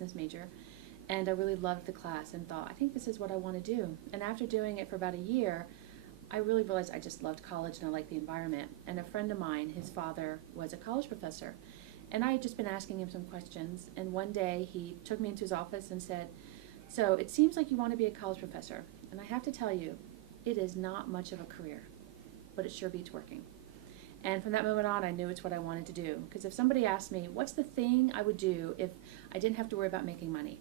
business major, and I really loved the class and thought, I think this is what I want to do. And after doing it for about a year, I really realized I just loved college and I liked the environment. And a friend of mine, his father was a college professor, and I had just been asking him some questions, and one day he took me into his office and said, so it seems like you want to be a college professor, and I have to tell you, it is not much of a career, but it sure beats working. And from that moment on, I knew it's what I wanted to do. Because if somebody asked me, what's the thing I would do if I didn't have to worry about making money?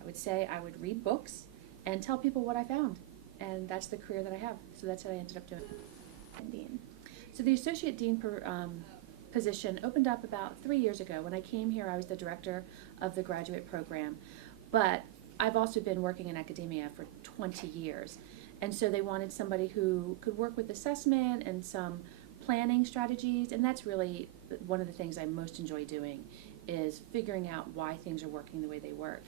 I would say I would read books and tell people what I found. And that's the career that I have. So that's what I ended up doing. And Dean. So the Associate Dean position opened up about 3 years ago. When I came here, I was the director of the graduate program. But I've also been working in academia for 20 years. And so they wanted somebody who could work with assessment and some planning strategies, and that's really one of the things I most enjoy doing, is figuring out why things are working the way they work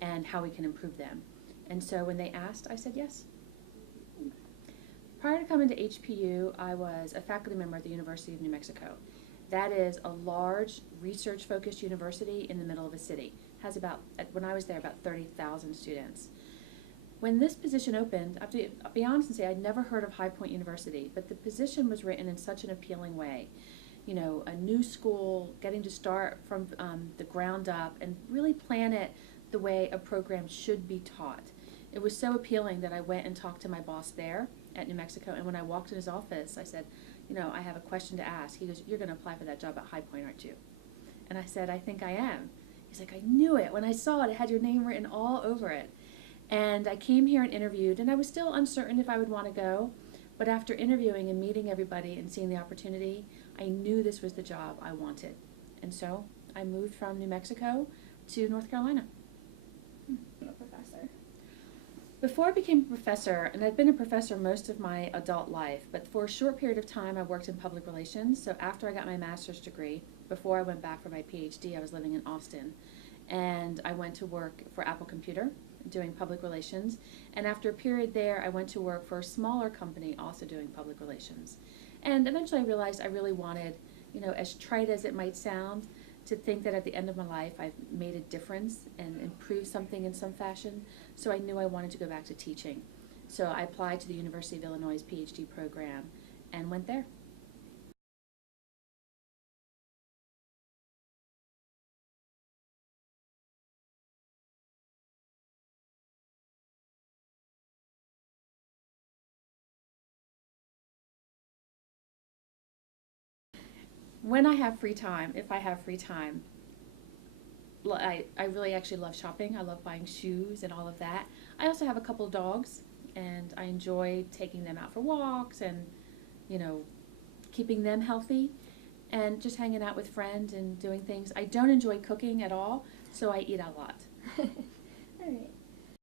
and how we can improve them. And so when they asked, I said yes. Prior to coming to HPU, I was a faculty member at the University of New Mexico. That is a large research-focused university in the middle of a city. It has about, when I was there, about 30,000 students. When this position opened, I'll be honest and say I'd never heard of High Point University, but the position was written in such an appealing way. You know, a new school, getting to start from the ground up and really plan it the way a program should be taught. It was so appealing that I went and talked to my boss there at New Mexico, and when I walked in his office, I said, you know, I have a question to ask. He goes, you're going to apply for that job at High Point, aren't you? And I said, I think I am. He's like, I knew it. When I saw it, it had your name written all over it. And I came here and interviewed, and I was still uncertain if I would want to go, but after interviewing and meeting everybody and seeing the opportunity, I knew this was the job I wanted. And so I moved from New Mexico to North Carolina. I'm a professor. Before I became a professor, and I've been a professor most of my adult life, but for a short period of time I worked in public relations. So after I got my master's degree, before I went back for my PhD, I was living in Austin, and I went to work for Apple Computer doing public relations, and after a period there I went to work for a smaller company also doing public relations. And eventually I realized I really wanted, you know, as trite as it might sound, to think that at the end of my life I've made a difference and improved something in some fashion. So I knew I wanted to go back to teaching. So I applied to the University of Illinois' PhD program and went there. When I have free time, if I have free time, I really actually love shopping. I love buying shoes and all of that. I also have a couple of dogs, and I enjoy taking them out for walks and, you know, keeping them healthy and just hanging out with friends and doing things. I don't enjoy cooking at all, so I eat a lot. All right.